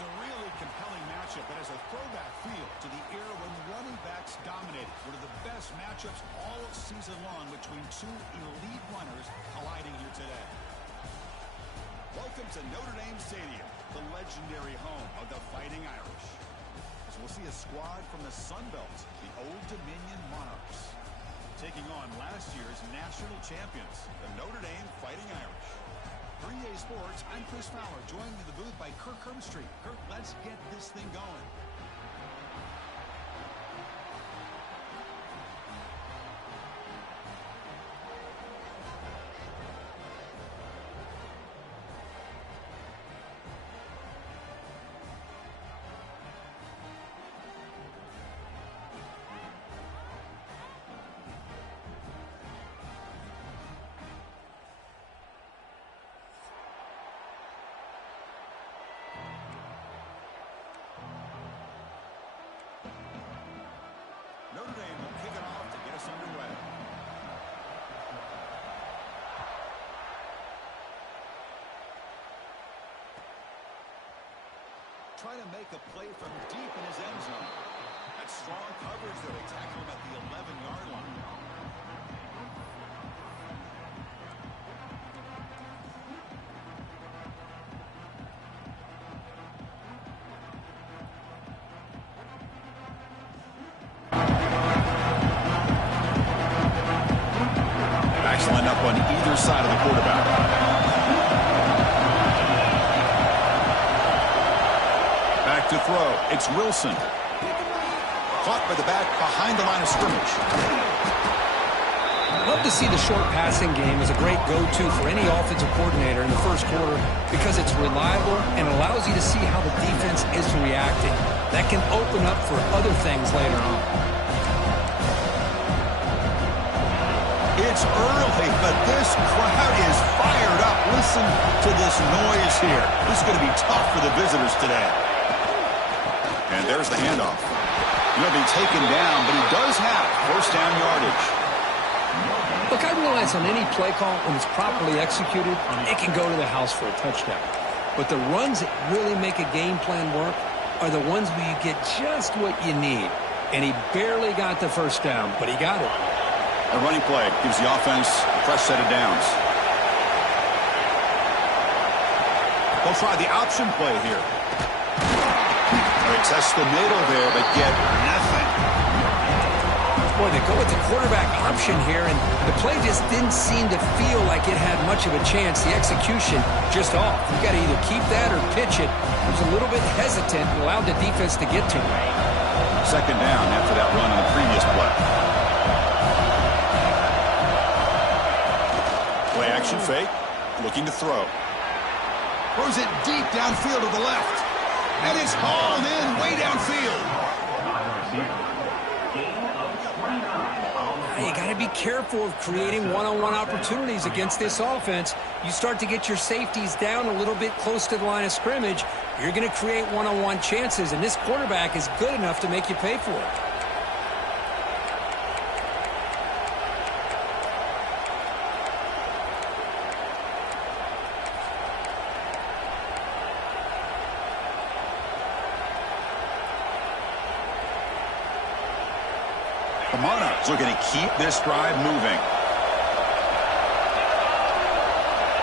It's a really compelling matchup that has a throwback feel to the era when running backs dominated. One of the best matchups all season long between two elite runners colliding here today. Welcome to Notre Dame Stadium, the legendary home of the Fighting Irish. As we'll see a squad from the Sun Belt, the Old Dominion Monarchs, taking on last year's national champions, the Notre Dame Fighting Irish. For EA Sports, I'm Chris Fowler, joined in the booth by Kirk Hermstreet. Kirk, let's get this thing going. Notre Dame will kick it off to get us underway. Trying to make a play from deep in his end zone. That's strong coverage there. They tackle him at the 11-yard line. Line up on either side of the quarterback. Back to throw. It's Wilson. Caught by the back behind the line of scrimmage. Love to see the short passing game as a great go-to for any offensive coordinator in the first quarter because it's reliable and allows you to see how the defense is reacting. That can open up for other things later on. It's early, but this crowd is fired up. Listen to this noise here. This is going to be tough for the visitors today. And there's the handoff. He'll be taken down, but he does have first down yardage. Look, I realize on any play call, when it's properly executed, it can go to the house for a touchdown. But the runs that really make a game plan work are the ones where you get just what you need. And he barely got the first down, but he got it. A running play gives the offense a fresh set of downs. They'll try the option play here. They test the middle there, but get nothing. Boy, they go with the quarterback option here, and the play just didn't seem to feel like it had much of a chance. The execution just off. You got to either keep that or pitch it. He was a little bit hesitant and allowed the defense to get to him. Second down after that run on the previous play. Play action fake, looking to throw. Throws it deep downfield to the left. And it's hauled in way downfield. You got to be careful of creating one-on-one opportunities against this offense. You start to get your safeties down a little bit close to the line of scrimmage, you're going to create one-on-one chances, and this quarterback is good enough to make you pay for it. The Monarchs are going to keep this drive moving.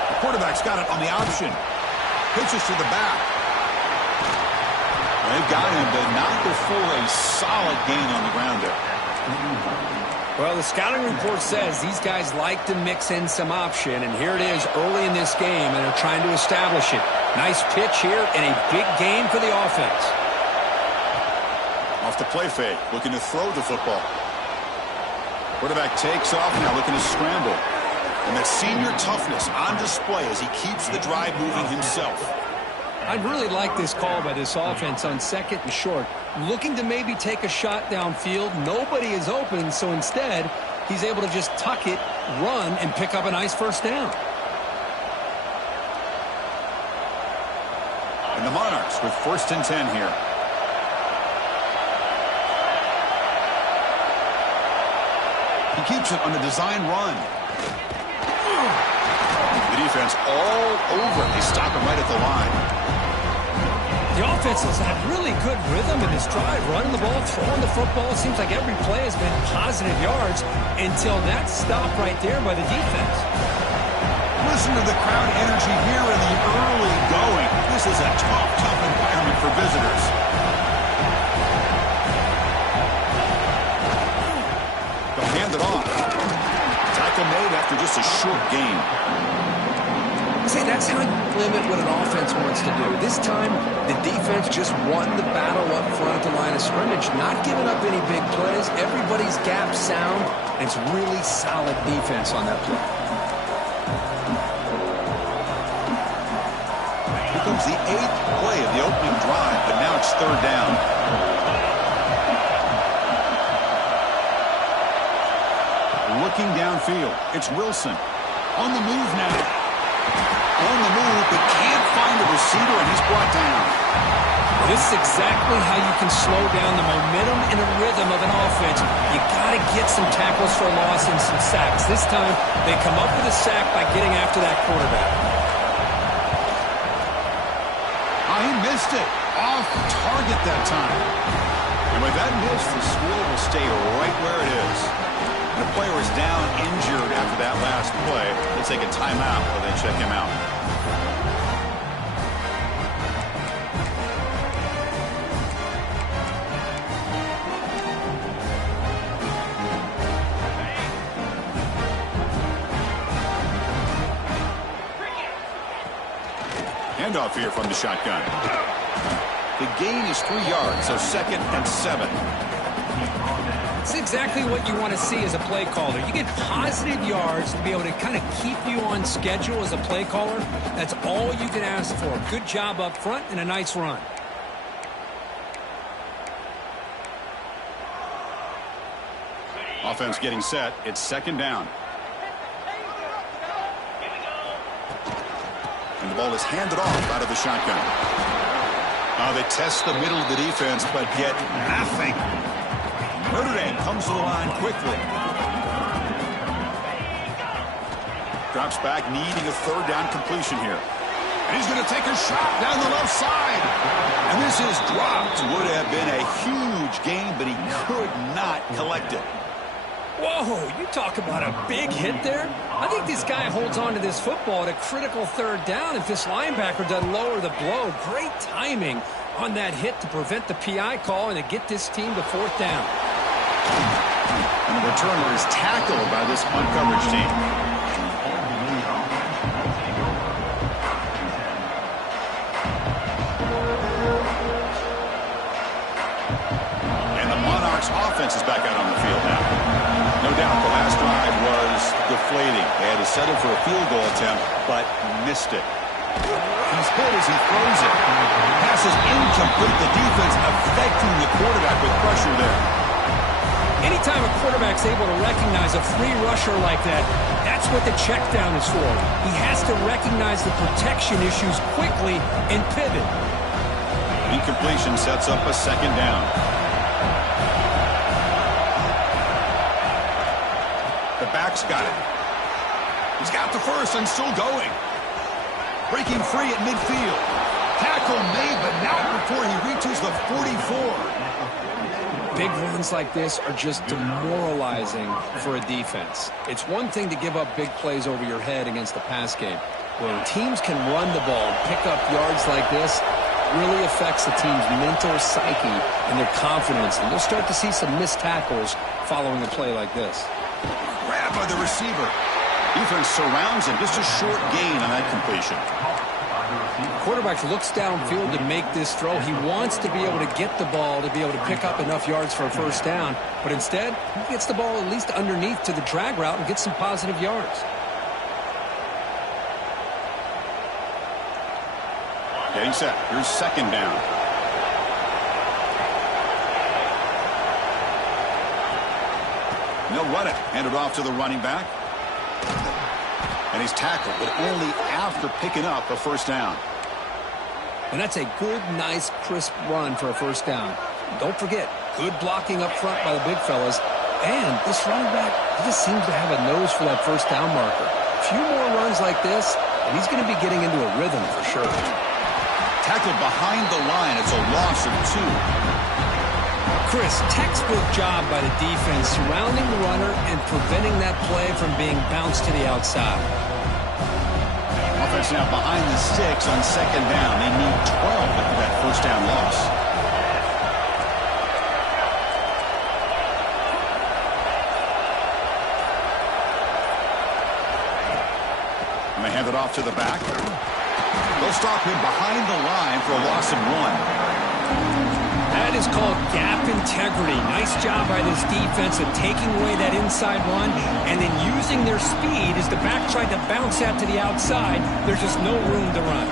The quarterback's got it on the option. Pitches to the back. They've got him, but not before a solid gain on the ground there. Well, the scouting report says these guys like to mix in some option, and here it is early in this game, and they're trying to establish it. Nice pitch here, and a big gain for the offense. Off the play fake, looking to throw the football. Quarterback takes off now, looking to scramble. And that senior toughness on display as he keeps the drive moving himself. I'd really like this call by this offense on second and short. Looking to maybe take a shot downfield. Nobody is open, so instead, he's able to just tuck it, run, and pick up a nice first down. And the Monarchs with 1st and 10 here. He keeps it on the design run. The defense all over. They stop him right at the line. The offense has had really good rhythm in this drive, running the ball, throwing the football. It seems like every play has been positive yards until that stop right there by the defense. Listen to the crowd energy here in the early going. This is a tough environment for visitors. They'll hand it off. Tackle made after just a short gain. See, that's how you limit what an offense wants to do. This time, the defense just won the battle up front at the line of scrimmage, not giving up any big plays. Everybody's gap sound, and it's really solid defense on that play. Here comes the 8th play of the opening drive, but now it's 3rd down. Looking downfield, it's Wilson. On the move now. On the move, but can't find a receiver, and he's brought down. This is exactly how you can slow down the momentum and the rhythm of an offense. You got to get some tackles for loss and some sacks. This time, they come up with a sack by getting after that quarterback. Oh, he missed it. Off target that time. And with that miss, the score will stay right where it is. The player is down injured after that last play. They'll take a timeout while they check him out. Handoff here from the shotgun. The gain is 3 yards, so 2nd and 7. It's exactly what you want to see as a play caller. You get positive yards to be able to kind of keep you on schedule as a play caller. That's all you can ask for. Good job up front and a nice run. Offense getting set. It's 2nd down. And the ball is handed off out of the shotgun. They test the middle of the defense, but get nothing. Notre Dame comes to the line quickly. Drops back, needing a 3rd down completion here. And he's going to take a shot down the left side. And this is dropped. Would have been a huge gain, but he could not collect it. Whoa, you talk about a big hit there. I think this guy holds on to this football at a critical 3rd down if this linebacker doesn't lower the blow. Great timing on that hit to prevent the PI call and to get this team to 4th down. And the returner is tackled by this man-coverage team. And the Monarchs offense is back out on the field now. No doubt the last drive was deflating. They had to settle for a field goal attempt, but missed it. He's hit as he throws it. Pass is incomplete. The defense affecting the quarterback with pressure there. Anytime a quarterback's able to recognize a free rusher like that, that's what the check down is for. He has to recognize the protection issues quickly and pivot. Incompletion sets up a 2nd down. The back's got it. He's got the first and still going. Breaking free at midfield. Tackle made, but not before he reaches the 44. Big runs like this are just demoralizing for a defense. It's one thing to give up big plays over your head against the pass game. When teams can run the ball and pick up yards like this, it really affects the team's mental psyche and their confidence. And you'll start to see some missed tackles following a play like this. Grabbed by the receiver. Defense surrounds him. Just a short gain on that completion. Quarterback looks downfield to make this throw. He wants to be able to get the ball to be able to pick up enough yards for a 1st down. But instead, he gets the ball at least underneath to the drag route and gets some positive yards. Getting set. Here's 2nd down. They'll run it. Hand it off to the running back. And he's tackled, but only after picking up a 1st down. And that's a good, nice, crisp run for a 1st down. Don't forget, good blocking up front by the big fellas. And this running back, he just seems to have a nose for that 1st down marker. A few more runs like this, and he's going to be getting into a rhythm for sure. Tackled by behind the line. It's a loss of 2. Chris, textbook job by the defense surrounding the runner and preventing that play from being bounced to the outside. Offense now behind the sticks on 2nd down. They need 12 after that first down loss. And they hand it off to the back. They'll stop him behind the line for a loss of 1. That is called gap integrity. Nice job by this defense of taking away that inside run and then using their speed as the back tried to bounce out to the outside. There's just no room to run.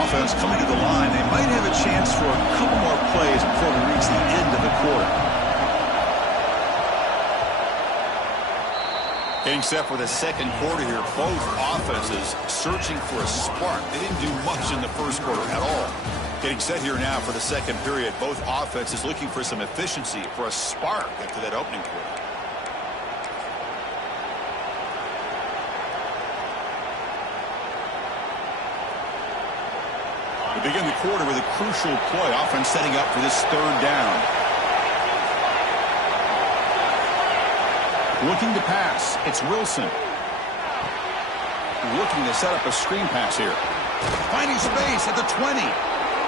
Offense coming to the line. They might have a chance for a couple more plays before we reach the end of the quarter. Getting set for the second quarter here. Both offenses searching for a spark. They didn't do much in the first quarter at all. Getting set here now for the second period. Both offenses looking for some efficiency, for a spark after that opening quarter. We begin the quarter with a crucial play. Offense setting up for this 3rd down. Looking to pass. It's Wilson. Looking to set up a screen pass here. Finding space at the 20.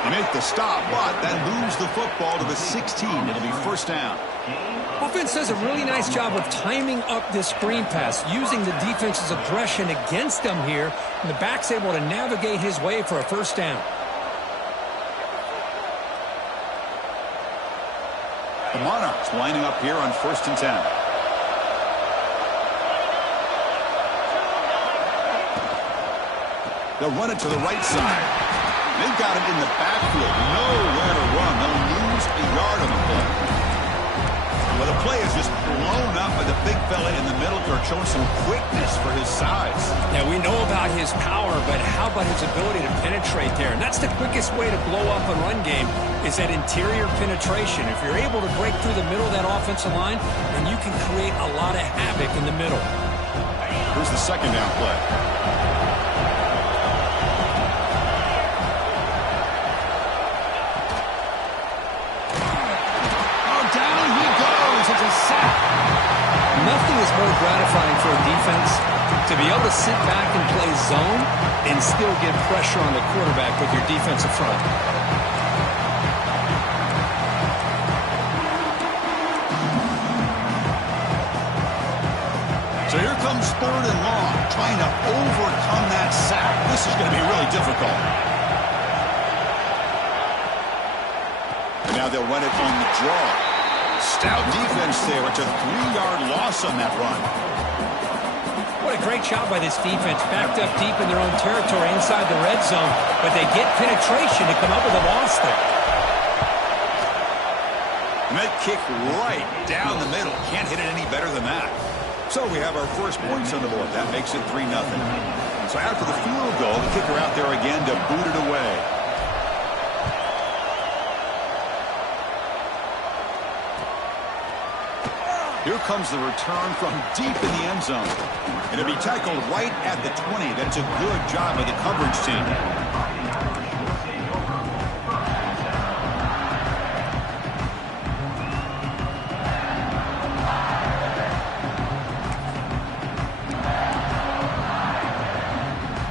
They make the stop, but that moves the football to the 16. It'll be 1st down. Offense does a really nice job of timing up this screen pass, using the defense's aggression against them here, and the back's able to navigate his way for a 1st down. The Monarchs lining up here on 1st and 10. They'll run it to the right side. They've got him in the backfield. Nowhere to run. They'll lose a yard on the play. Well, the play is just blown up by the big fella in the middle. They're showing some quickness for his size. Yeah, we know about his power, but how about his ability to penetrate there? And that's the quickest way to blow up a run game is that interior penetration. If you're able to break through the middle of that offensive line, then you can create a lot of havoc in the middle. Here's the 2nd down play. Nothing is more gratifying for a defense to be able to sit back and play zone and still get pressure on the quarterback with your defensive front. So here comes 3rd and long, trying to overcome that sack. This is going to be really difficult. And now they'll run it on the draw. Stout defense there. It's a 3-yard loss on that run. What a great job by this defense. Backed up deep in their own territory inside the red zone, but they get penetration to come up with a loss there. And that kick right down the middle. Can't hit it any better than that. So we have our first points on the board. That makes it 3-0. So after the field goal, the kicker out there again to boot it away. Here comes the return from deep in the end zone. And it'll be tackled right at the 20. That's a good job by the coverage team.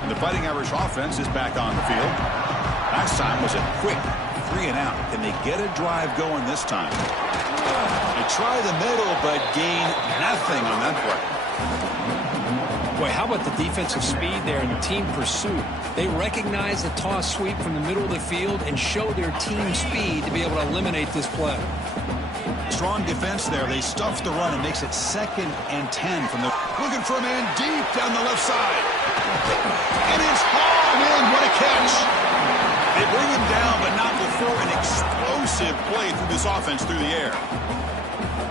And the Fighting Irish offense is back on the field. Last time was a quick 3 and out. Can they get a drive going this time? They try the middle, but gain nothing on that play. Boy, how about the defensive speed there and the team pursuit? They recognize the toss sweep from the middle of the field and show their team speed to be able to eliminate this play. Strong defense there. They stuff the run and makes it 2nd and 10 from the... Looking for a man deep down the left side. And it's hauled in. What a catch. They bring him down, but not before an explosive play through this offense through the air.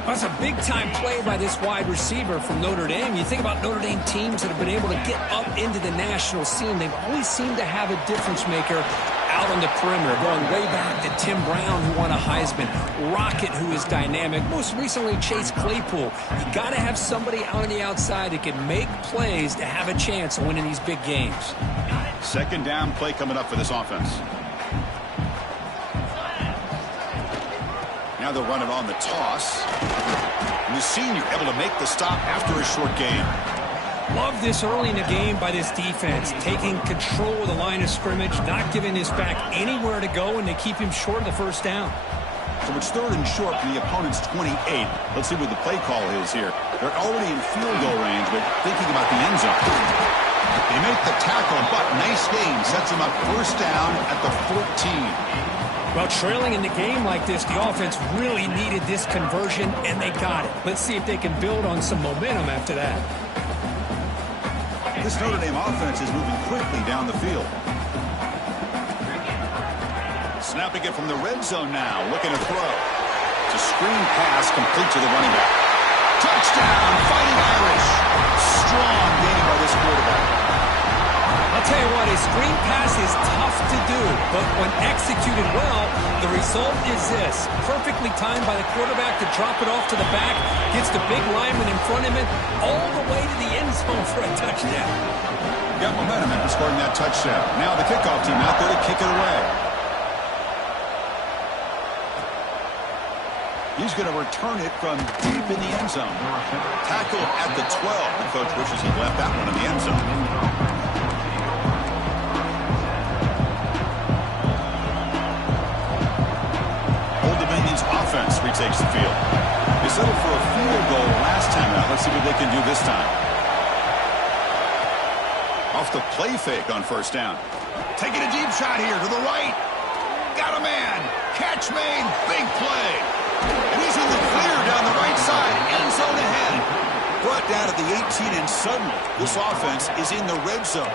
That's a big-time play by this wide receiver from Notre Dame. You think about Notre Dame teams that have been able to get up into the national scene. They've always seemed to have a difference maker out on the perimeter, going way back to Tim Brown, who won a Heisman, Rocket, who is dynamic, most recently Chase Claypool. You got to have somebody out on the outside that can make plays to have a chance of winning these big games. 2nd down play coming up for this offense. Now they'll run it on the toss. And the senior able to make the stop after a short gain. Love this early in the game by this defense, taking control of the line of scrimmage, not giving this back anywhere to go, and they keep him short of the first down. So it's 3rd and short from the opponent's 28. Let's see what the play call is here. They're already in field goal range, but thinking about the end zone. They make the tackle, but nice gain. Sets them up first down at the 14. Well, trailing in the game like this, the offense really needed this conversion, and they got it. Let's see if they can build on some momentum after that. This Notre Dame offense is moving quickly down the field. Snapping it from the red zone now, looking to throw. It's a screen pass complete to the running back. Touchdown, Fighting Irish. Strong game by this quarterback. I'll tell you what, a screen pass is tough to do, but when executed well, the result is this. Perfectly timed by the quarterback to drop it off to the back, gets the big lineman in front of him, all the way to the end zone for a touchdown. Got momentum after scoring that touchdown. Now the kickoff team out there to kick it away. He's going to return it from deep in the end zone. Tackle at the 12. The coach wishes he'd left that one in the end zone. Old Dominion's offense retakes the field. They settled for a field goal last time out. Let's see what they can do this time. Off the play fake on first down. Taking a deep shot here to the right. Got a man. Catch made. Big play. And he's in the clear down the right side. End zone ahead. Brought down at the 18, and suddenly this offense is in the red zone.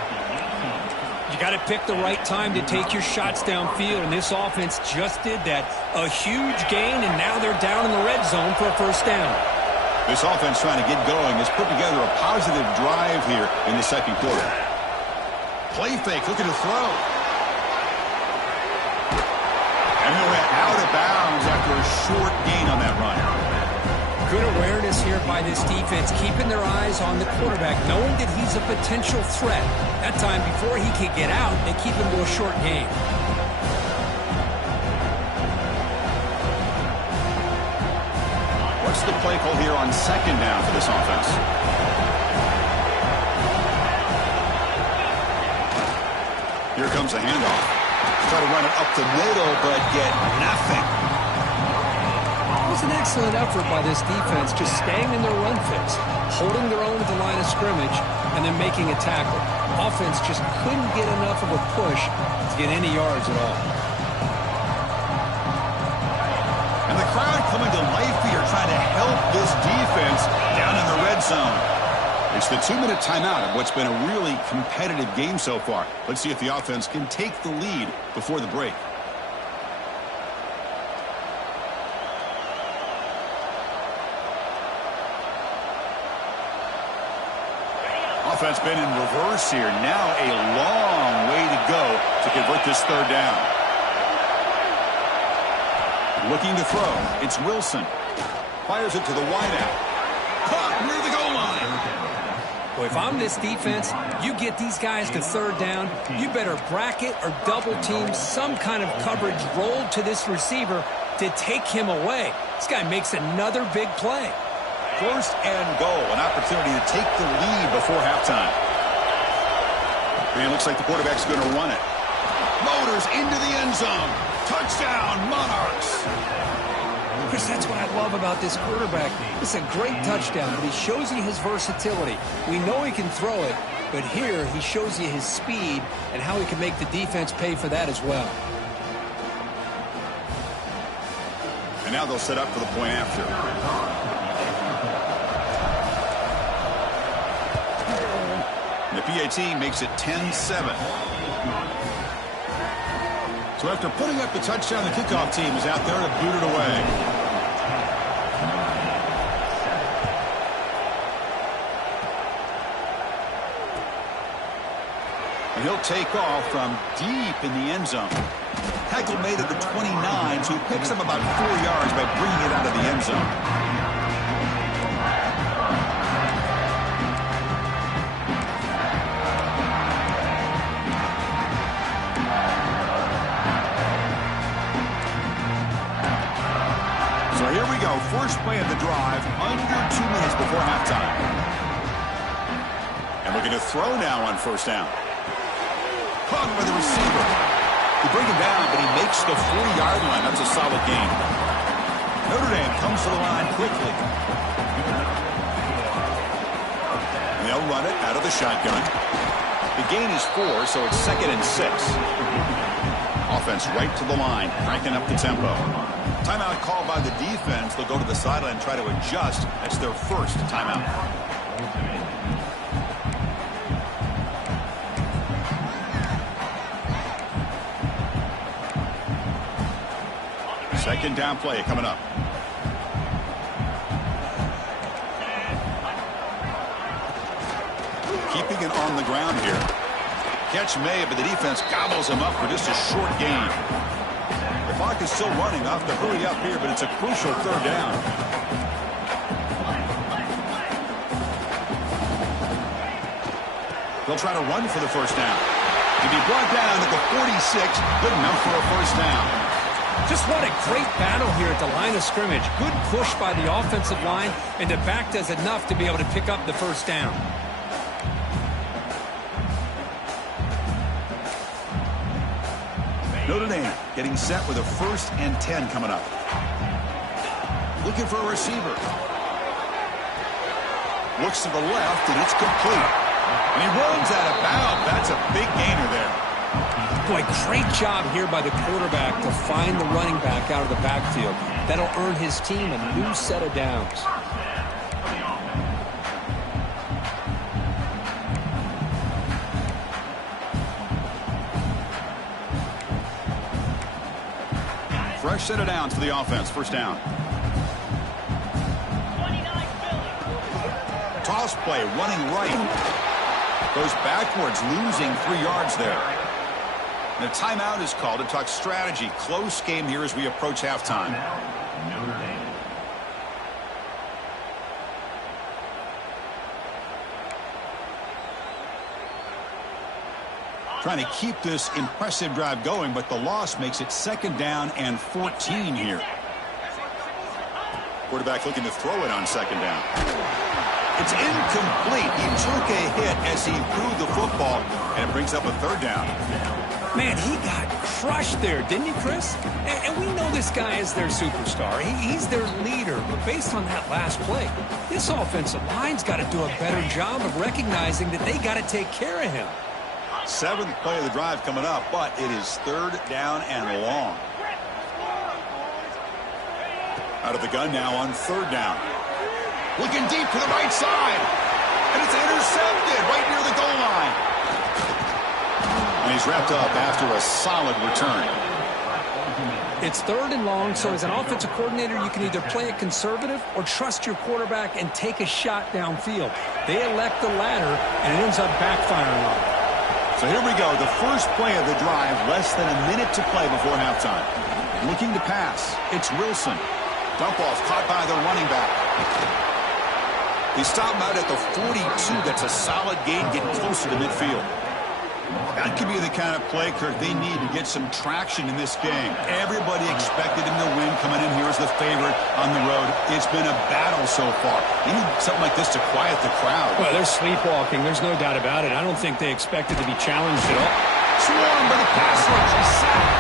You got to pick the right time to take your shots downfield, and this offense just did that. A huge gain, and now they're down in the red zone for a first down. This offense trying to get going has put together a positive drive here in the second quarter. Play fake, looking to throw. And he went out of bounds after a short gain on that run. Good awareness here by this defense, keeping their eyes on the quarterback, knowing that he's a potential threat. That time, before he could get out, they keep him to a short gain. What's the play call here on second down for this offense? Here comes a handoff. Try to run it up the middle, but get nothing. It was an excellent effort by this defense, just staying in their run fix, holding their own at the line of scrimmage, and then making a tackle. Offense just couldn't get enough of a push to get any yards at all. And the crowd coming to life here, trying to help this defense down in the red zone. It's the 2-minute timeout of what's been a really competitive game so far. Let's see if the offense can take the lead before the break. Offense been in reverse here. Now a long way to go to convert this third down. Looking to throw. It's Wilson. Fires it to the wideout. Caught near the goal line. Well, if I'm this defense, you get these guys to third down, you better bracket or double team some kind of coverage rolled to this receiver to take him away. This guy makes another big play. First and goal, an opportunity to take the lead before halftime. And it looks like the quarterback's going to run it. Motors into the end zone. Touchdown, Monarchs. Chris, that's what I love about this quarterback. It's a great touchdown, but he shows you his versatility. We know he can throw it, but here he shows you his speed and how he can make the defense pay for that as well. And now they'll set up for the point after. And the PAT makes it 10-7. So after putting up the touchdown, the kickoff team is out there to boot it away. And he'll take off from deep in the end zone. Tackle made at the 29, so he picks up about 4 yards by bringing it out of the end zone. So here we go. First play of the drive, under 2 minutes before halftime. And looking to throw now on first down. Caught by the receiver. They bring him down, but he makes the 40-yard line. That's a solid gain. Notre Dame comes to the line quickly. And they'll run it out of the shotgun. The gain is 4, so it's 2nd and 6. Offense right to the line, cranking up the tempo. Timeout called by the defense. They'll go to the sideline and try to adjust. That's their first timeout. Second down play coming up. Keeping it on the ground here. Catch made, but the defense gobbles him up for just a short gain. The clock is still running. Off to hurry up here, but it's a crucial third down. They'll try to run for the first down. To be brought down at the 46, good enough for a first down. Just what a great battle here at the line of scrimmage. Good push by the offensive line, and the back does enough to be able to pick up the first down. Notre Dame getting set with a 1st and 10 coming up. Looking for a receiver. Looks to the left, and it's complete. And he runs out of bounds. That's a big gainer there. Boy, great job here by the quarterback to find the running back out of the backfield. That'll earn his team a new set of downs. Fresh set of downs for the offense. First down. Toss play, running right. Goes backwards, losing 3 yards there. And a timeout is called to talk strategy. Close game here as we approach halftime. Trying to keep this impressive drive going, but the loss makes it 2nd down and 14 here. Quarterback looking to throw it on 2nd down. It's incomplete. He took a hit as he threw the football, and it brings up a 3rd down. Man, he got crushed there, didn't he, Chris? And we know this guy is their superstar. He's their leader. But based on that last play, this offensive line's got to do a better job of recognizing that they got to take care of him. 7th play of the drive coming up, but it is 3rd down and long. Out of the gun now on 3rd down. Looking deep to the right side. And it's intercepted right near the goal line. And he's wrapped up after a solid return. It's 3rd and long, so as an offensive coordinator, you can either play it conservative or trust your quarterback and take a shot downfield. They elect the latter, and it ends up backfiring on them. So here we go, the first play of the drive, less than a minute to play before halftime. Looking to pass, it's Wilson. Dump off caught by the running back. He stopped out at the 42. That's a solid gain, getting closer to midfield. That could be the kind of play, Kirk, they need to get some traction in this game. Everybody expected him to win, coming in here as the favorite on the road. It's been a battle so far. They need something like this to quiet the crowd. Well, they're sleepwalking. There's no doubt about it. I don't think they expected to be challenged at all. Swarmed by the pass rush. He's sacked.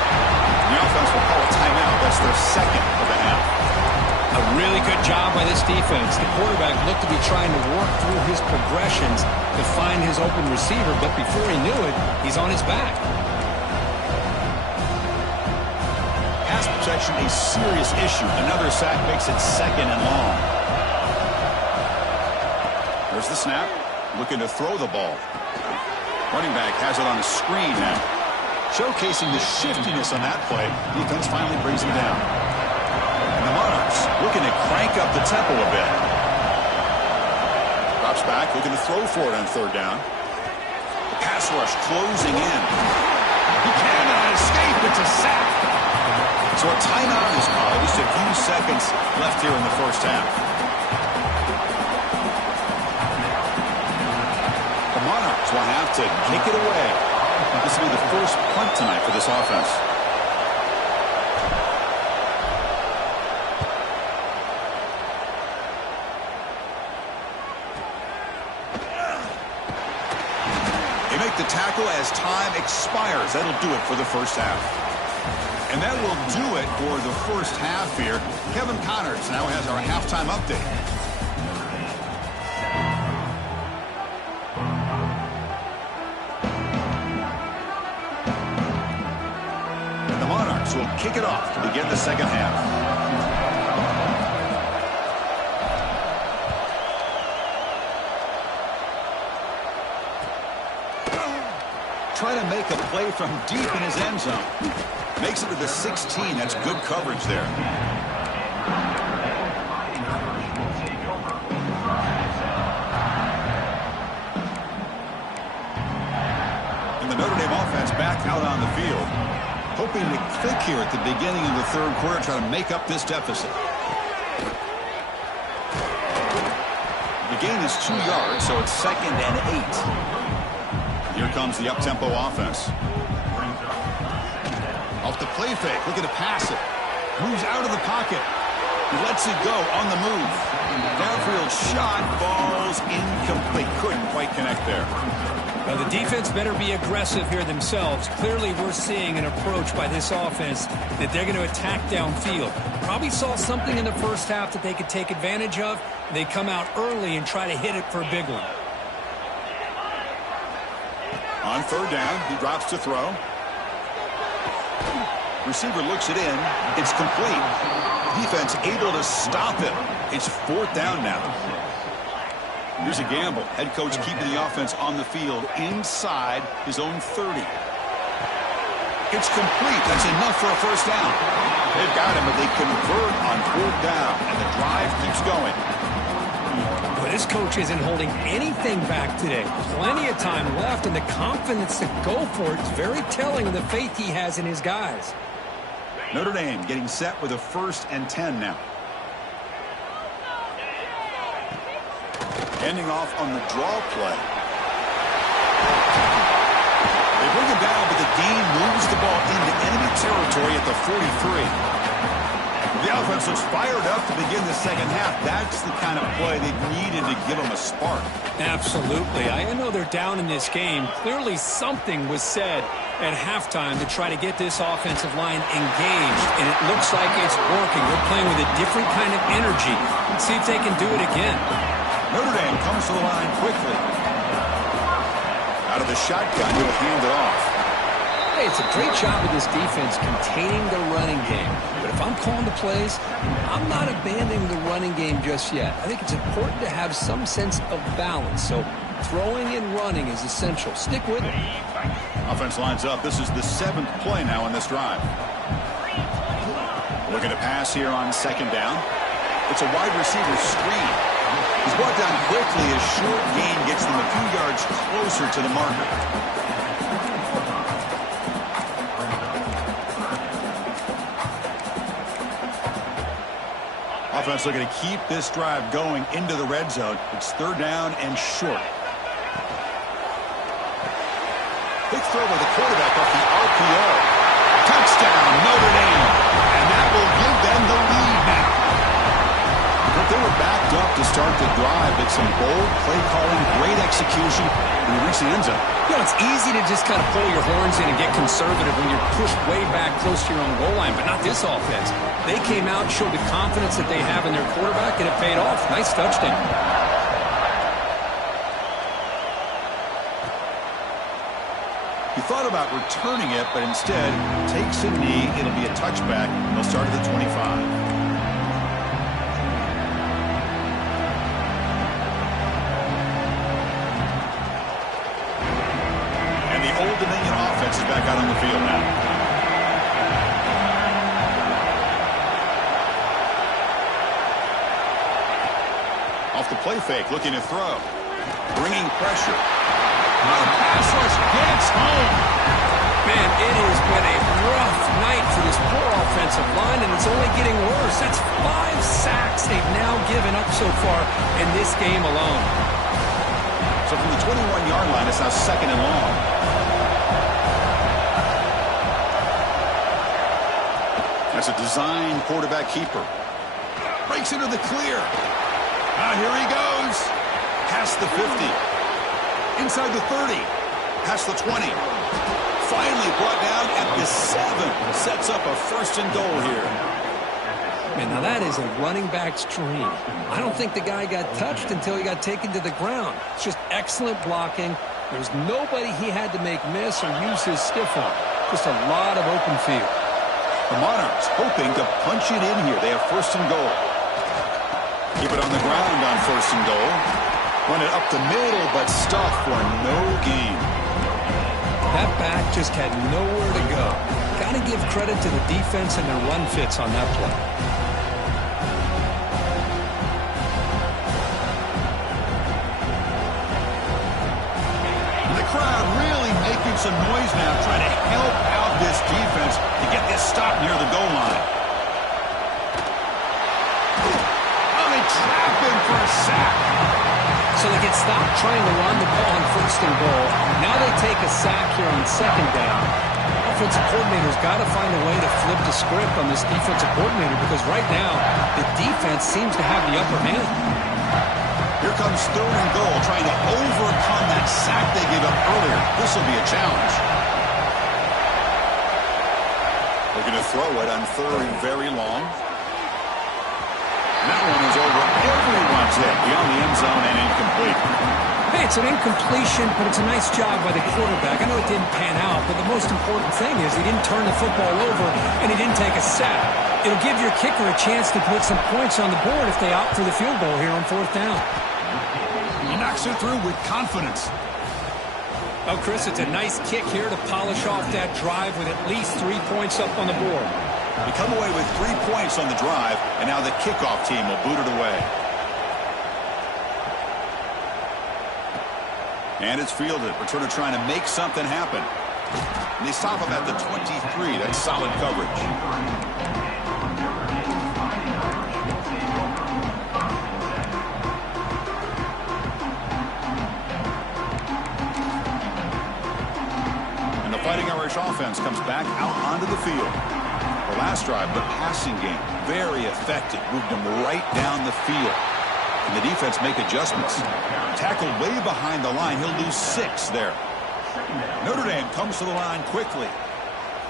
The offense will call a timeout. That's their 2nd of the half. A really good job by this defense. The quarterback looked to be trying to work through his progressions to find his open receiver, but before he knew it, he's on his back. Pass protection, a serious issue. Another sack makes it 2nd and long. There's the snap. Looking to throw the ball. Running back has it on a screen now. Showcasing the shiftiness on that play. Defense finally brings him down. And the Monarchs looking to crank up the tempo a bit. Drops back, looking to throw for it on 3rd down. The pass rush closing in. He cannot escape. It's a sack. So a timeout is called. Just a few seconds left here in the first half. The Monarchs will have to kick it away. This will be the first punt tonight for this offense. tackle as time expires. That'll do it for the first half. And that will do it for the first half here. Kevin Connors now has our halftime update. And the Monarchs will kick it off to begin the second half. Trying to make a play from deep in his end zone. Makes it to the 16. That's good coverage there. And the Notre Dame offense back out on the field. Hoping to click here at the beginning of the third quarter, try to make up this deficit. The gain is 2 yards, so it's 2nd and 8. Here comes the up-tempo offense. Off the play fake, looking to pass it. Moves out of the pocket. He lets it go on the move. Downfield shot falls incomplete. Couldn't quite connect there. Well, the defense better be aggressive here themselves. Clearly, we're seeing an approach by this offense that they're going to attack downfield. Probably saw something in the first half that they could take advantage of. They come out early and try to hit it for a big one. On third down, he drops to throw. Receiver looks it in. It's complete. Defense able to stop it. It's 4th down now. Here's a gamble. Head coach keeping the offense on the field inside his own 30. It's complete. That's enough for a first down. They've got him, but they convert on 4th down, and the drive keeps going. But this coach isn't holding anything back today. Plenty of time left, and the confidence to go for it is very telling of the faith he has in his guys. Notre Dame getting set with a 1st and 10 now. Ending off on the draw play. They bring him down, but the gain moves the ball into enemy territory at the 43. The offense looks fired up to begin the second half. That's the kind of play they needed to give them a spark. Absolutely. I know they're down in this game. Clearly something was said at halftime to try to get this offensive line engaged, and it looks like it's working. They're playing with a different kind of energy. Let's see if they can do it again. Notre Dame comes to the line quickly. Out of the shotgun, he'll hand it off. Hey, it's a great job of this defense containing the running game. But if I'm calling the plays, I'm not abandoning the running game just yet. I think it's important to have some sense of balance. So throwing and running is essential. Stick with it. Offense lines up. This is the 7th play now in this drive. Looking to pass here on 2nd down. It's a wide receiver screen. He's brought down quickly. His short gain gets them a few yards closer to the marker. Offense looking to keep this drive going into the red zone. It's 3rd down and short. Quick throw by the quarterback off the RPO. Touchdown, Notre Dame. And that will give them the lead now. But they were backed up to start the drive, but some bold play calling, great execution, and they reach the end zone. You know, it's easy to just kind of pull your horns in and get conservative when you're pushed way back close to your own goal line, but not this offense. They came out, showed the confidence that they have in their quarterback, and it paid off. Nice touchdown. He thought about returning it, but instead takes a knee. It'll be a touchback. They'll start at the 25. Old Dominion offense is back out on the field now. Off the play fake, looking to throw. Bringing pressure. Now the pass rush gets home. Man, it has been a rough night for this poor offensive line, and it's only getting worse. That's 5 sacks they've now given up so far in this game alone. So from the 21-yard line, it's now 2nd and long. That's a design quarterback keeper. Breaks into the clear. Here he goes. Past the 50. Inside the 30. Past the 20. Finally brought down at the 7. Sets up a 1st and goal here. Man, now that is a running back's dream. I don't think the guy got touched until he got taken to the ground. It's just excellent blocking. There's nobody he had to make miss or use his stiff arm. Just a lot of open field. The Monarchs hoping to punch it in here. They have 1st and goal. Keep it on the ground on 1st and goal. Run it up the middle, but stuffed for no gain. That back just had nowhere to go. Got to give credit to the defense and their run fits on that play. The crowd really making some noise now, trying to help out this defense to get this stop near the goal line. Oh, they trap him for a sack. So they get stopped trying to run the ball on 1st and goal. Now they take a sack here on 2nd down. Offensive coordinator's got to find a way to flip the script on this defensive coordinator because right now the defense seems to have the upper hand. Here comes 3rd and goal, trying to overcome that sack they gave up earlier. This will be a challenge. They're going to throw it on 3rd and very long. That one is over everyone's head, beyond the end zone and incomplete. Hey, it's an incompletion, but it's a nice job by the quarterback. I know it didn't pan out, but the most important thing is he didn't turn the football over and he didn't take a sack. It'll give your kicker a chance to put some points on the board if they opt for the field goal here on 4th down. He knocks it through with confidence. Oh, Chris, it's a nice kick here to polish off that drive with at least 3 points up on the board. They come away with 3 points on the drive, and now the kickoff team will boot it away. And it's fielded. Returner trying to make something happen. And they stop him at the 23. That's solid coverage. And the Fighting Irish offense comes back out onto the field. The last drive, the passing game, very effective. Moved them right down the field. And the defense make adjustments. Tackled way behind the line. He'll lose 6 there. Notre Dame comes to the line quickly.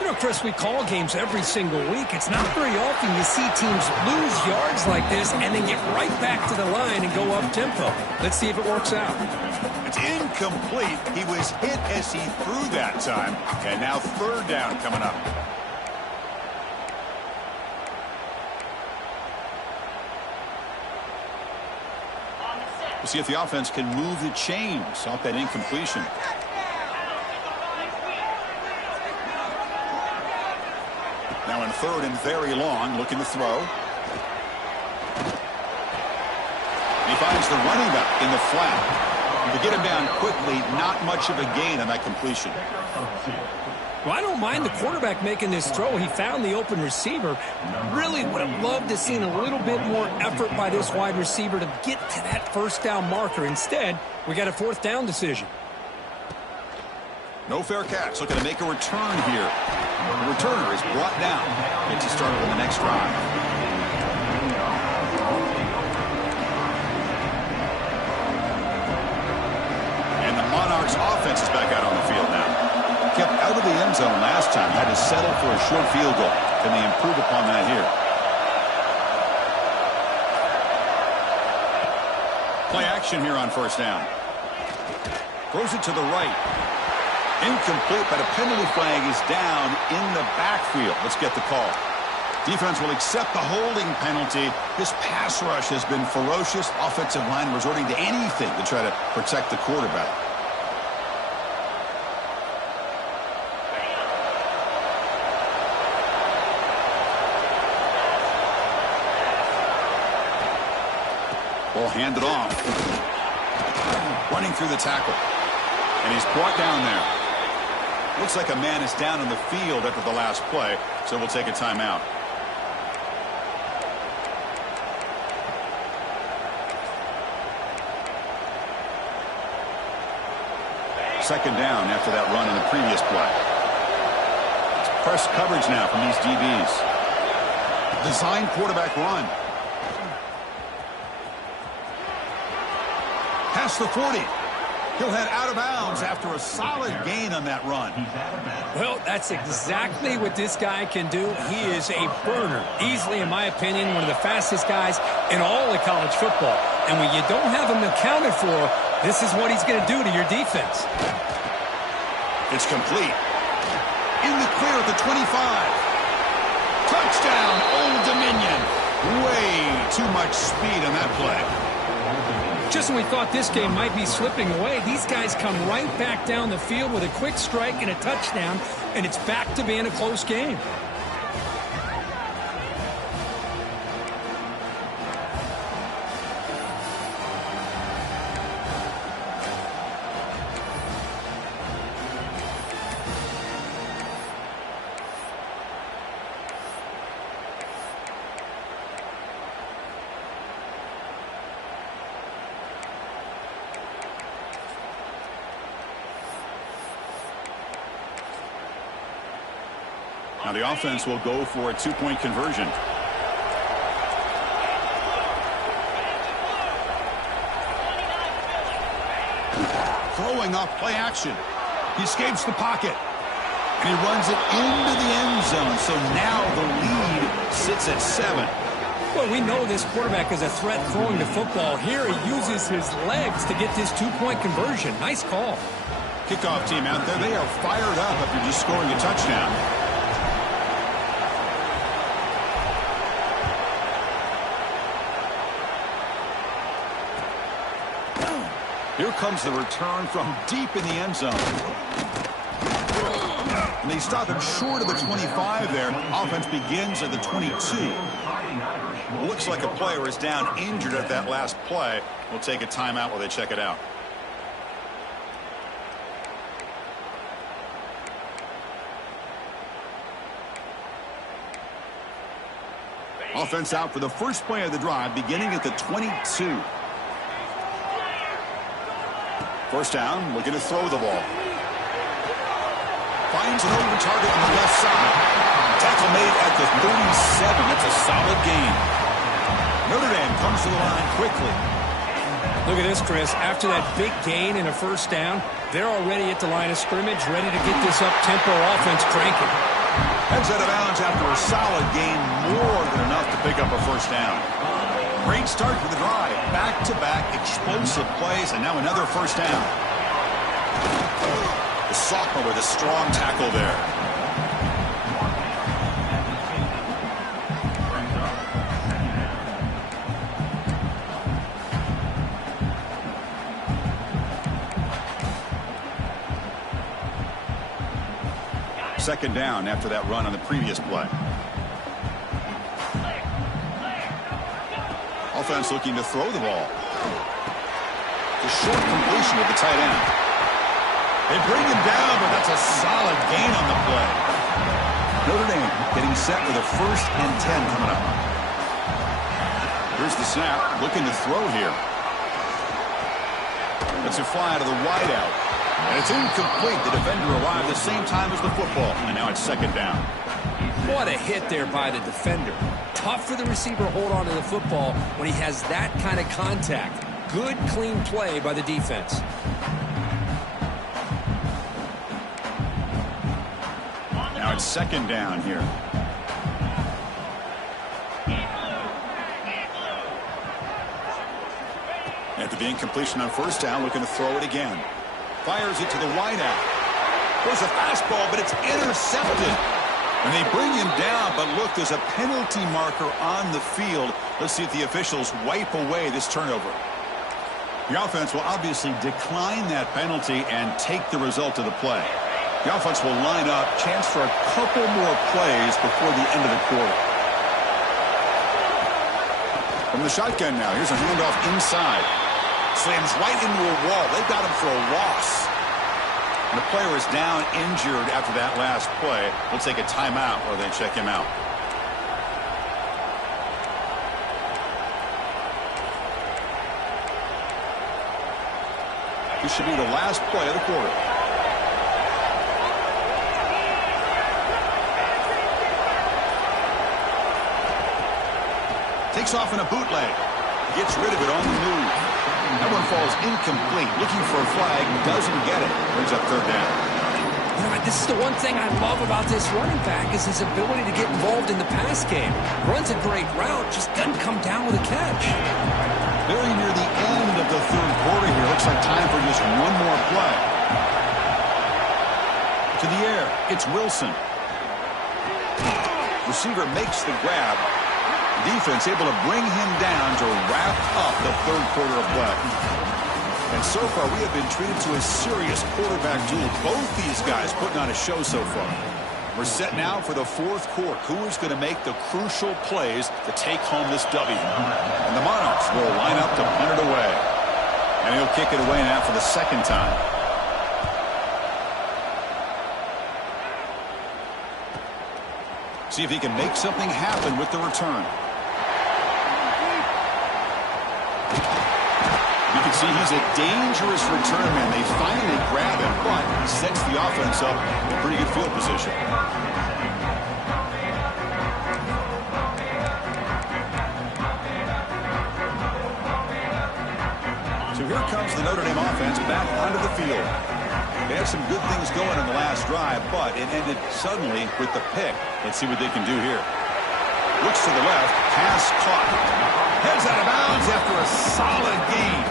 You know, Chris, we call games every single week. It's not very often you see teams lose yards like this and then get right back to the line and go up-tempo. Let's see if it works out. It's incomplete. He was hit as he threw that time. And now 3rd down coming up. We'll see if the offense can move the chains off that incompletion. Now in 3rd and very long, looking to throw. He finds the running back in the flat. To get him down quickly, not much of a gain on that completion. Well, I don't mind the quarterback making this throw. He found the open receiver. Really would have loved to seen a little bit more effort by this wide receiver to get to that 1st down marker. Instead, we got a 4th down decision. No fair catch. Looking to make a return here. The returner is brought down. Gets you started on the next drive. And the Monarchs offense is back out on the field now. Kept out of the end zone last time. Had to settle for a short field goal. Can they improve upon that here? Play action here on 1st down. Throws it to the right. Incomplete, but a penalty flag is down in the backfield. Let's get the call. Defense will accept the holding penalty. This pass rush has been ferocious. Offensive line resorting to anything to try to protect the quarterback. Ball handed off. Running through the tackle. And he's brought down there. Looks like a man is down in the field after the last play, so we'll take a timeout. Second down after that run in the previous play. It's press coverage now from these DBs. Design quarterback run. Past the 40. He'll head out of bounds after a solid gain on that run. Well, that's exactly what this guy can do. He is a burner. Easily, in my opinion, one of the fastest guys in all of college football. And when you don't have him accounted for, this is what he's going to do to your defense. It's complete. In the clear at the 25. Touchdown, Old Dominion. Way too much speed on that play. Just when we thought this game might be slipping away, these guys come right back down the field with a quick strike and a touchdown, and it's back to being a close game. Now the offense will go for a two-point conversion. Throwing off play action. He escapes the pocket. And he runs it into the end zone. So now the lead sits at 7. Well, we know this quarterback is a threat throwing the football. Here he uses his legs to get this two-point conversion. Nice call. Kickoff team out there. They are fired up after just scoring a touchdown. Here comes the return from deep in the end zone. And they stop him short of the 25 there. Offense begins at the 22. Looks like a player is down injured at that last play. We'll take a timeout while they check it out. Offense out for the first play of the drive, beginning at the 22. First down, looking to throw the ball. Finds an open target on the left side. Tackle made at the 37. That's a solid gain. Notre Dame comes to the line quickly. Look at this, Chris. After that big gain and a first down, they're already at the line of scrimmage, ready to get this up-tempo offense cranking. Heads out of bounds after a solid gain, more than enough to pick up a first down. Great start for the drive. Back-to-back explosive plays, and now another first down. The sophomore with a strong tackle there. Second down after that run on the previous play. Offense looking to throw the ball. The short completion with the tight end. They bring him down, but that's a solid gain on the play. Notre Dame getting set with a 1st and 10 coming up. Here's the snap, looking to throw here. That's a fly to the wideout. And it's incomplete. The defender arrived the same time as the football, and now it's second down. What a hit there by the defender. Tough for the receiver to hold on to the football when he has that kind of contact. Good, clean play by the defense. Now it's second down here. After the incompletion on first down, looking to throw it again. Fires it to the wideout. There's a fastball, but it's intercepted. And they bring him down, but look, there's a penalty marker on the field. Let's see if the officials wipe away this turnover. The offense will obviously decline that penalty and take the result of the play. The offense will line up, chance for a couple more plays before the end of the quarter. From the shotgun now, here's a handoff inside. Slams right into a wall. They've got him for a loss. And the player is down injured after that last play. We'll take a timeout while they check him out. This should be the last play of the quarter. Takes off in a bootleg. Gets rid of it on the move. That one falls incomplete. Looking for a flag, doesn't get it. Brings up third down. You know, this is the one thing I love about this running back is his ability to get involved in the pass game. Runs a great route, just doesn't come down with a catch. Very near the end of the third quarter here. Looks like time for just one more play. To the air, it's Wilson. Receiver makes the grab. Defense able to bring him down to wrap up the third quarter of play. And so far, we have been treated to a serious quarterback duel. Both these guys putting on a show so far. We're set now for the fourth quarter. Who is going to make the crucial plays to take home this W? And the Monarchs will line up to punt it away. And he'll kick it away now for the second time. See if he can make something happen with the return. You can see he's a dangerous return man. They finally grab him, but he sets the offense up in pretty good field position. So here comes the Notre Dame offense back onto the field. They had some good things going in the last drive, but it ended suddenly with the pick. Let's see what they can do here. Looks to the left, pass caught. Heads out of bounds after a solid gain.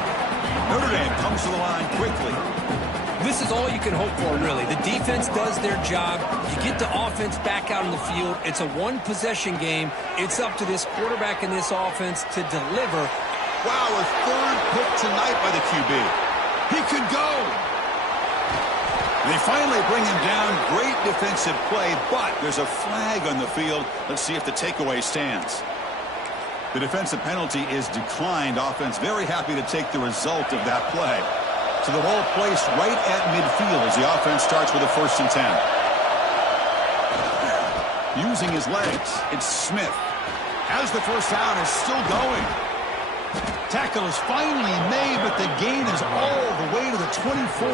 Notre Dame comes to the line quickly. This is all you can hope for, really. The defense does their job. You get the offense back out on the field. It's a one-possession game. It's up to this quarterback and this offense to deliver. Wow, a third pick tonight by the QB. He could go. They finally bring him down. Great defensive play, but there's a flag on the field. Let's see if the takeaway stands. The defensive penalty is declined. Offense very happy to take the result of that play. So the ball placed right at midfield as the offense starts with a 1st and 10. Using his legs, it's Smith. As the first down is still going. Tackle is finally made, but the gain is all the way to the 24.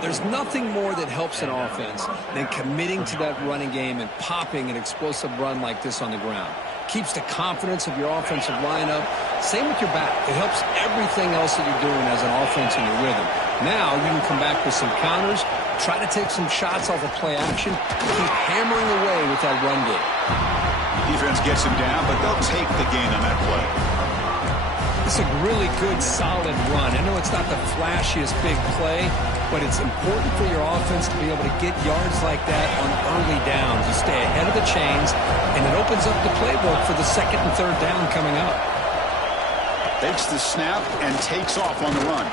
There's nothing more that helps an offense than committing to that running game and popping an explosive run like this on the ground. Keeps the confidence of your offensive lineup. Same with your back. It helps everything else that you're doing as an offense in your rhythm. Now you can come back with some counters, try to take some shots off of play action, keep hammering away with that run game. Defense gets him down, but they'll take the gain on that play. It's a really good, solid run. I know it's not the flashiest big play, but it's important for your offense to be able to get yards like that on early downs. You stay ahead of the chains, and it opens up the playbook for the 2nd and 3rd down coming up. Takes the snap and takes off on the run.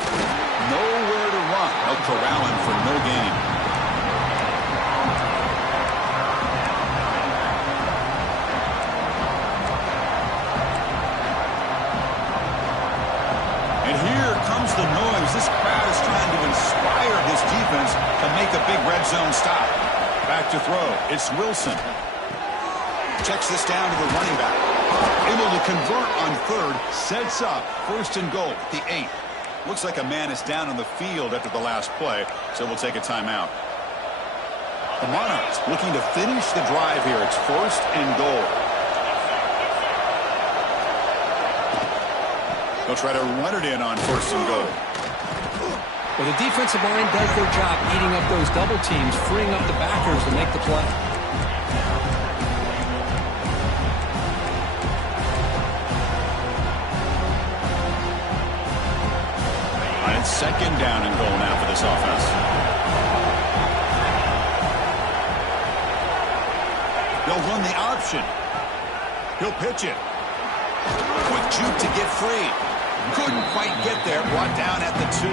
Nowhere to run. They'll corral him for no gain. The noise. This crowd is trying to inspire this defense to make a big red zone stop. Back to throw. It's Wilson. Checks this down to the running back. Able to convert on 3rd. Sets up 1st and goal at the 8. Looks like a man is down on the field after the last play, so we'll take a timeout. The Monarchs looking to finish the drive here. It's 1st and goal. They'll try to run it in on 1st and goal. Well, the defensive line does their job eating up those double teams, freeing up the backers to make the play. And it's 2nd down and goal now for this offense. They'll run the option. He'll pitch it. Quick juke to get free. Couldn't quite get there. Brought down at the 2.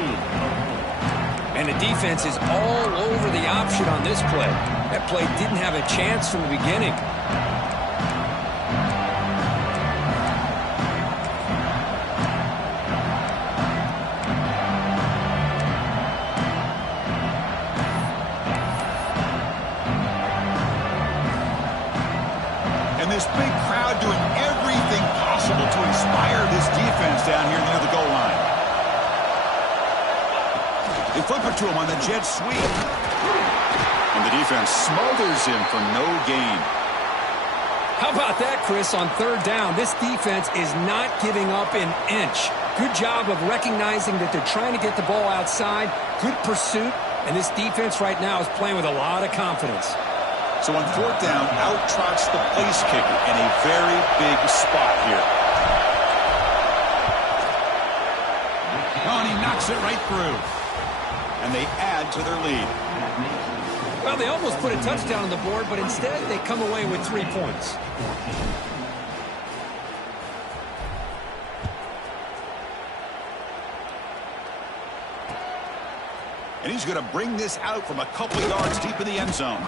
And the defense is all over the option on this play. That play didn't have a chance from the beginning. And this big crowd doing everything possible to inspire this defense down here near the goal line. They flip it to him on the jet sweep. And the defense smothers him for no gain. How about that, Chris, on 3rd down? This defense is not giving up an inch. Good job of recognizing that they're trying to get the ball outside. Good pursuit. And this defense right now is playing with a lot of confidence. So on fourth down, out trots the place kicker in a very big spot here. Oh, and he knocks it right through. And they add to their lead. Well, they almost put a touchdown on the board, but instead they come away with 3 points. And he's going to bring this out from a couple of yards deep in the end zone.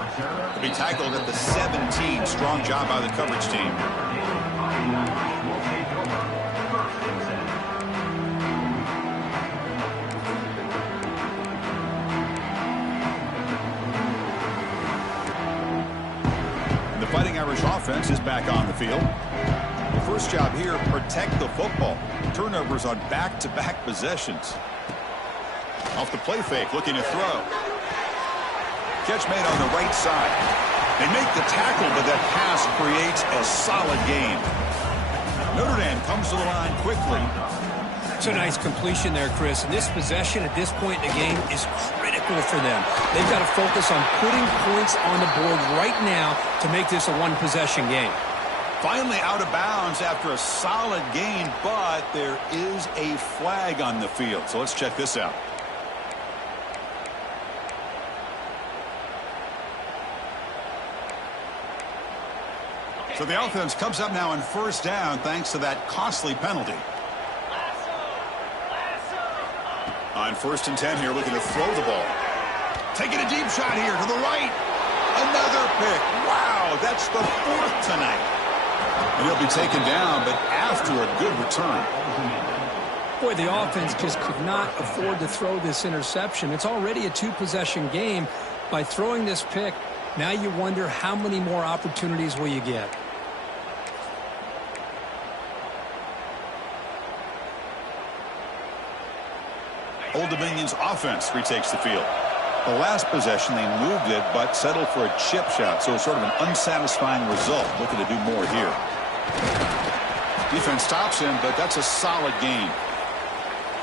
He'll be tackled at the 17. Strong job by the coverage team. And the Fighting Irish offense is back on the field. The first job here, protect the football. Turnovers on back-to-back possessions. Off the play fake, looking to throw. Catch made on the right side. They make the tackle, but that pass creates a solid gain. Notre Dame comes to the line quickly. It's a nice completion there, Chris. And this possession at this point in the game is critical for them. They've got to focus on putting points on the board right now to make this a one-possession game. Finally out of bounds after a solid gain, but there is a flag on the field. So let's check this out. So the offense comes up now on first down thanks to that costly penalty. On 1st and 10 here, looking to throw the ball. Taking a deep shot here to the right. Another pick. Wow, that's the 4th tonight. And he'll be taken down, but after a good return. Boy, the offense just could not afford to throw this interception. It's already a 2-possession game. By throwing this pick, now you wonder how many more opportunities will you get. Old Dominion's offense retakes the field. The last possession, they moved it, but settled for a chip shot, so it's sort of an unsatisfying result. Looking to do more here. Defense stops him, but that's a solid gain.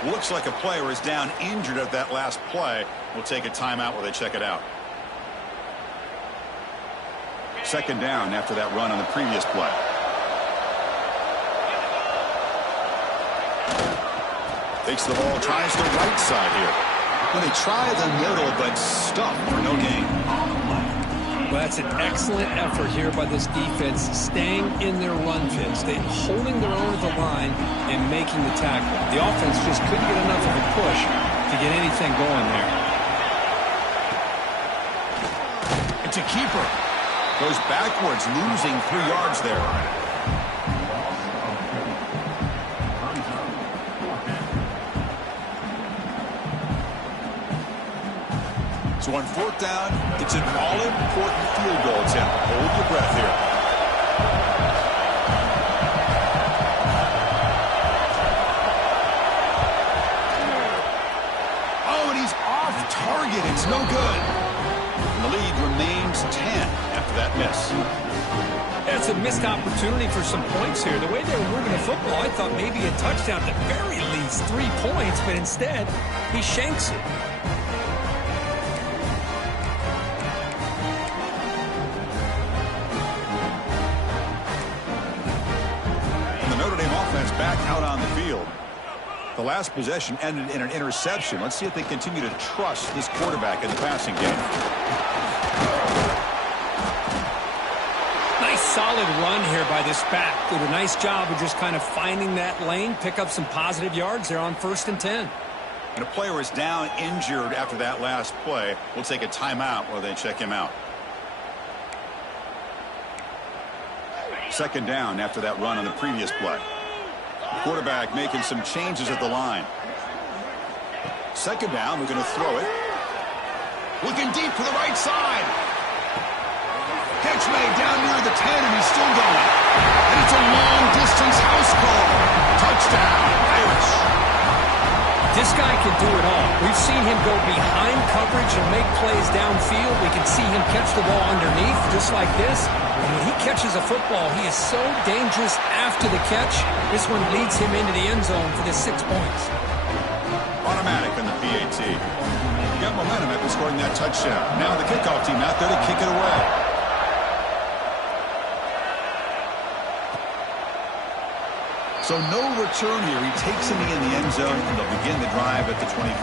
Looks like a player is down injured at that last play. We'll take a timeout while they check it out. 2nd down after that run on the previous play. Takes the ball, tries the right side here. Well, they try the middle, but stuck for no gain. Well, that's an excellent effort here by this defense, staying in their run fits. They're holding their own at the line and making the tackle. The offense just couldn't get enough of a push to get anything going there. It's a keeper. Goes backwards, losing 3 yards there. So on 4th down, it's an all-important field goal attempt. Hold your breath here. Oh, and he's off target. It's no good. And the lead remains 10 after that miss. It's a missed opportunity for some points here. The way they were moving the football, I thought maybe a touchdown, at the very least 3 points, but instead he shanks it. Back out on the field. The last possession ended in an interception. Let's see if they continue to trust this quarterback in the passing game. Nice solid run here by this back. Did a nice job of just kind of finding that lane, pick up some positive yards there on 1st and 10. And a player is down injured after that last play. We'll take a timeout while they check him out. 2nd down after that run on the previous play. Quarterback making some changes at the line. 2nd down, we're going to throw it. Looking deep to the right side. Catch made down near the 10, and he's still going. And it's a long-distance house call. Touchdown, Irish. This guy can do it all. We've seen him go behind coverage and make plays downfield. We can see him catch the ball underneath, just like this. And when he catches a football, he is so dangerous after the catch. This one leads him into the end zone for the 6 points. Automatic in the PAT. Got momentum after scoring that touchdown. Now the kickoff team out there to kick it away. So no return here. He takes him in the end zone, and they'll begin the drive at the 25.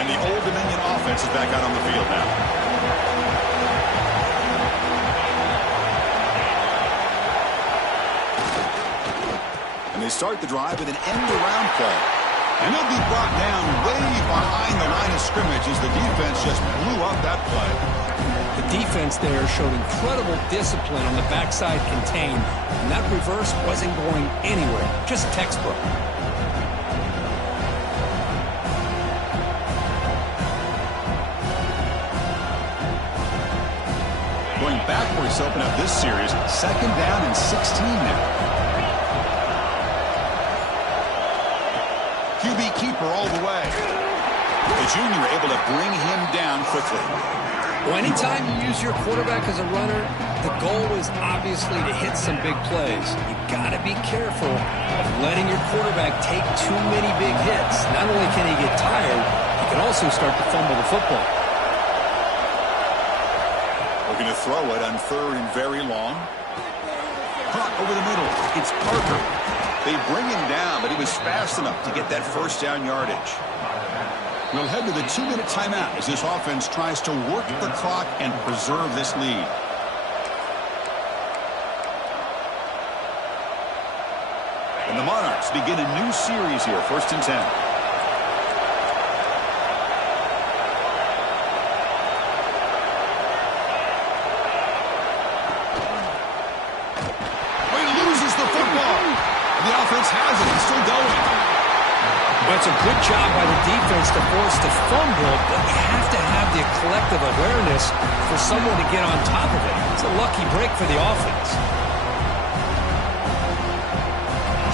And the Old Dominion offense is back out on the field now. And they start the drive with an end-around play. And they'll be brought down way behind the line of scrimmage as the defense just blew up that play. The defense there showed incredible discipline on the backside contain, and that reverse wasn't going anywhere, just textbook. Going backwards to open up this series, 2nd down and 16 now. QB keeper all the way. The junior able to bring him down quickly. Well, anytime you use your quarterback as a runner, the goal is obviously to hit some big plays. You got to be careful of letting your quarterback take too many big hits. Not only can he get tired, he can also start to fumble the football. Looking to throw it on 3rd and very long. Caught over the middle. It's Parker. They bring him down, but he was fast enough to get that 1st down yardage. We'll head to the 2-minute timeout as this offense tries to work the clock and preserve this lead. And the Monarchs begin a new series here, 1st and 10. Oh, he loses the football. And the offense has it. It's still going. Well, it's a good job by the defense to force the fumble, but you have to have the collective awareness for someone to get on top of it. It's a lucky break for the offense.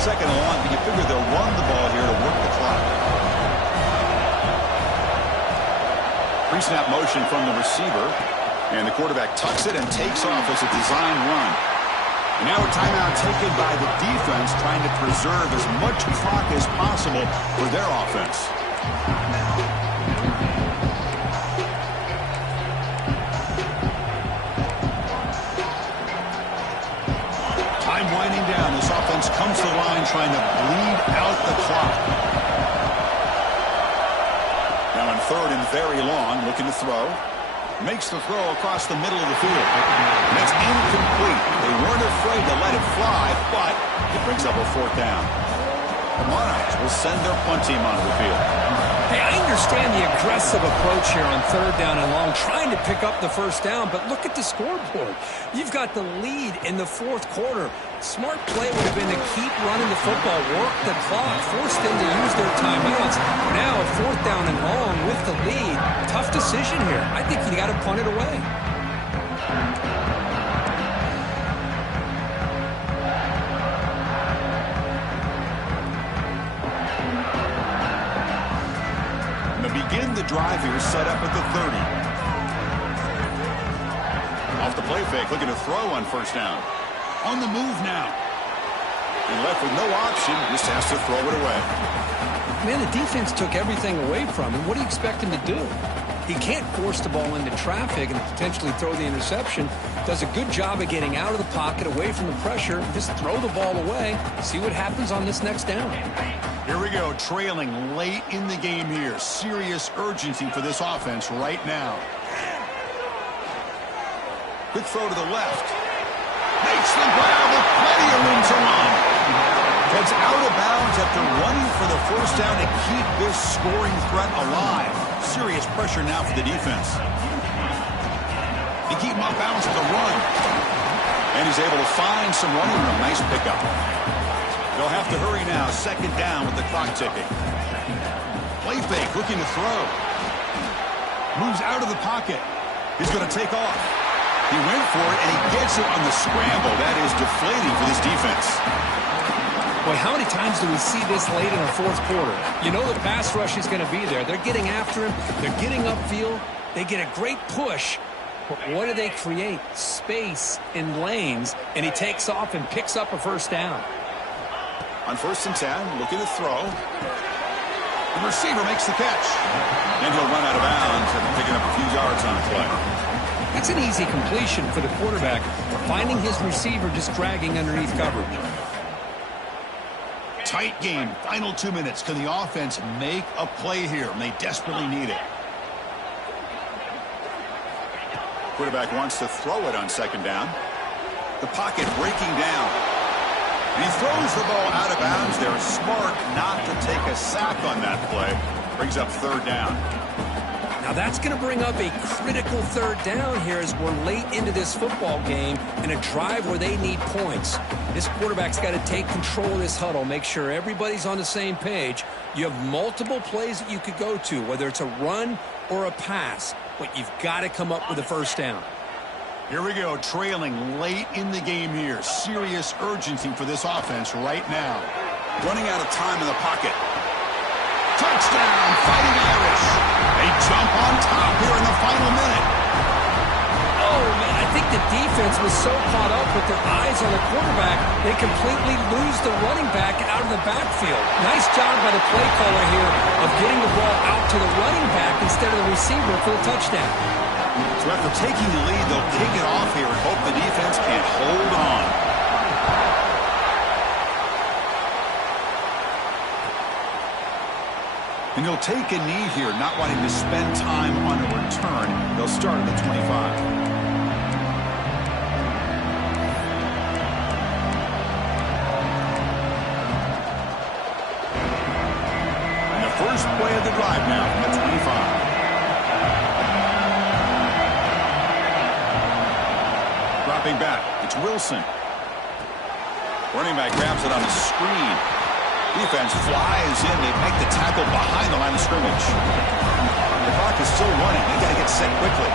2nd and long, but you figure they'll run the ball here to work the clock. Pre-snap motion from the receiver, and the quarterback tucks it and takes off as a design run. And now a timeout taken by the defense, trying to preserve as much clock as possible for their offense. Time winding down. This offense comes to the line trying to bleed out the clock. Now on 3rd and very long, looking to throw. Makes the throw across the middle of the field. And that's incomplete. They weren't afraid to let it fly, but it brings up a 4th down. The Monarchs will send their punt team onto the field. Hey, I understand the aggressive approach here on 3rd down and long, trying to pick up the 1st down, but look at the scoreboard. You've got the lead in the 4th quarter. Smart play would have been to keep running the football, work the clock, force them to use their timeouts. Now, 4th down and long with the lead. Tough decision here. I think you got to punt it away. Begin the drive here, set up at the 30. Off the play fake, looking to throw on 1st down. On the move now. And left with no option, just has to throw it away. Man, the defense took everything away from him. What do you expect him to do? He can't force the ball into traffic and potentially throw the interception. Does a good job of getting out of the pocket, away from the pressure. Just throw the ball away. See what happens on this next down. Here we go, trailing late in the game here. Serious urgency for this offense right now. Quick throw to the left. Makes the grab with plenty of room to run. Heads out of bounds after running for the 1st down to keep this scoring threat alive. Serious pressure now for the defense. They keep him off balance with the run. And he's able to find some running room. Nice pickup. They'll have to hurry now. 2nd down with the clock ticking. Play fake, looking to throw. Moves out of the pocket. He's going to take off. He went for it, and he gets it on the scramble. That is deflating for this defense. Boy, how many times do we see this late in the fourth quarter? You know the pass rush is going to be there. They're getting after him. They're getting upfield. They get a great push. But what do they create? Space in lanes, and he takes off and picks up a first down. On 1st and 10, looking to throw. The receiver makes the catch. And he'll run out of bounds after picking up a few yards on the play. That's an easy completion for the quarterback, finding his receiver just dragging underneath coverage. Tight game. Final 2 minutes. Can the offense make a play here? And they desperately need it. Quarterback wants to throw it on 2nd down. The pocket breaking down. And he throws the ball out of bounds. They're smart not to take a sack on that play. Brings up 3rd down. Now that's going to bring up a critical 3rd down here as we're late into this football game in a drive where they need points. This quarterback's got to take control of this huddle, make sure everybody's on the same page. You have multiple plays that you could go to, whether it's a run or a pass, but you've got to come up with a 1st down. Here we go, trailing late in the game here. Serious urgency for this offense right now. Running out of time in the pocket. Touchdown, Fighting Irish. They jump on top here in the final minute. Oh, man, I think the defense was so caught up with their eyes on the quarterback, they completely lose the running back out of the backfield. Nice job by the play caller here of getting the ball out to the running back instead of the receiver for the touchdown. So after taking the lead, they'll kick it off here and hope the defense can hold on. And they'll take a knee here, not wanting to spend time on a return. They'll start at the 25. And the first play of the drive now from the 25. Dropping back, it's Wilson. Running back grabs it on the screen. Defense flies in. They make the tackle behind the line of scrimmage. The clock is still running. They got to get set quickly.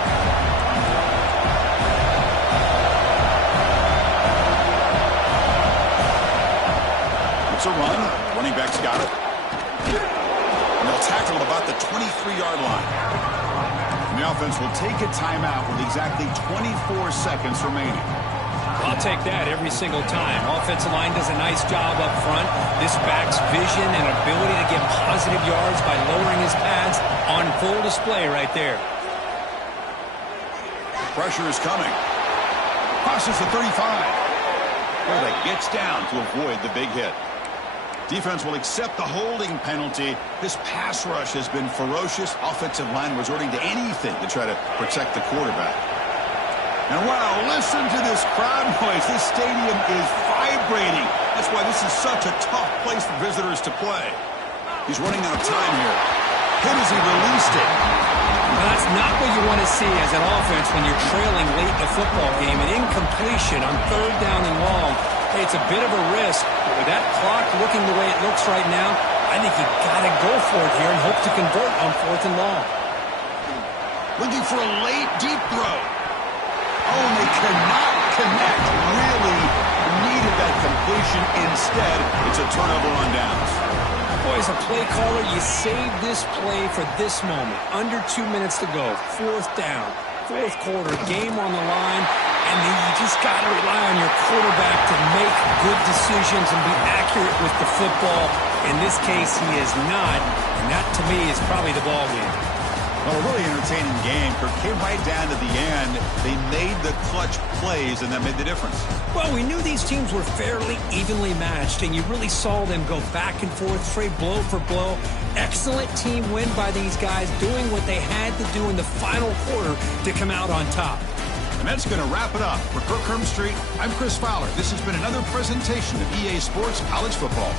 It's a run. Running back's got it. And they'll tackle at about the 23-yard line. And the offense will take a timeout with exactly 24 seconds remaining. I'll take that every single time. Offensive line does a nice job up front. This back's vision and ability to get positive yards by lowering his pads on full display right there. Pressure is coming. Crosses the 35. Well, that gets down to avoid the big hit. Defense will accept the holding penalty. This pass rush has been ferocious. Offensive line resorting to anything to try to protect the quarterback. And wow, listen to this crowd noise. This stadium is vibrating. That's why this is such a tough place for visitors to play. He's running out of time here. Hit as he released it. Well, that's not what you want to see as an offense when you're trailing late in a football game. An incompletion on 3rd down and long. Hey, it's a bit of a risk, but with that clock looking the way it looks right now, I think you've got to go for it here and hope to convert on 4th and long. Looking for a late deep throw. Oh, and they cannot connect. Really needed that completion. Instead, it's a turnover on downs. Boy, as a play caller, you save this play for this moment. Under 2 minutes to go. 4th down. 4th quarter. Game on the line. And then you just got to rely on your quarterback to make good decisions and be accurate with the football. In this case, he is not. And that, to me, is probably the ball game. Well, a really entertaining game. Kirk came right down to the end. They made the clutch plays, and that made the difference. Well, we knew these teams were fairly evenly matched, and you really saw them go back and forth, trade blow for blow. Excellent team win by these guys, doing what they had to do in the final quarter to come out on top. And that's going to wrap it up. For Kirk Street, I'm Chris Fowler. This has been another presentation of EA Sports College Football.